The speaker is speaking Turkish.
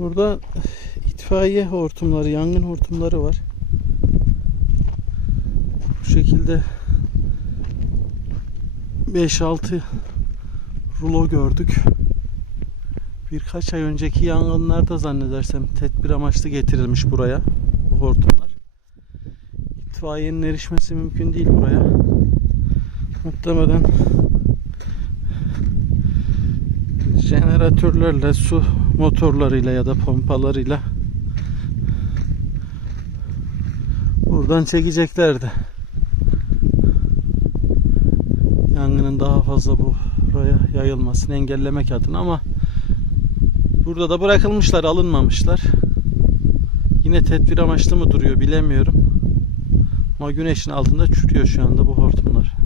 Burada itfaiye hortumları, yangın hortumları var. Bu şekilde 5-6 rulo gördük. Birkaç ay önceki yangınlarda zannedersem tedbir amaçlı getirilmiş buraya bu hortumlar. İtfaiyenin erişmesi mümkün değil buraya. Muhtemelen jeneratörlerle, su motorlarıyla ya da pompalarıyla buradan çekeceklerdi. Yangının daha fazla buraya yayılmasını engellemek adına ama burada da bırakılmışlar, alınmamışlar. Yine tedbir amaçlı mı duruyor bilemiyorum. Ama güneşin altında çürüyor şu anda bu hortumlar.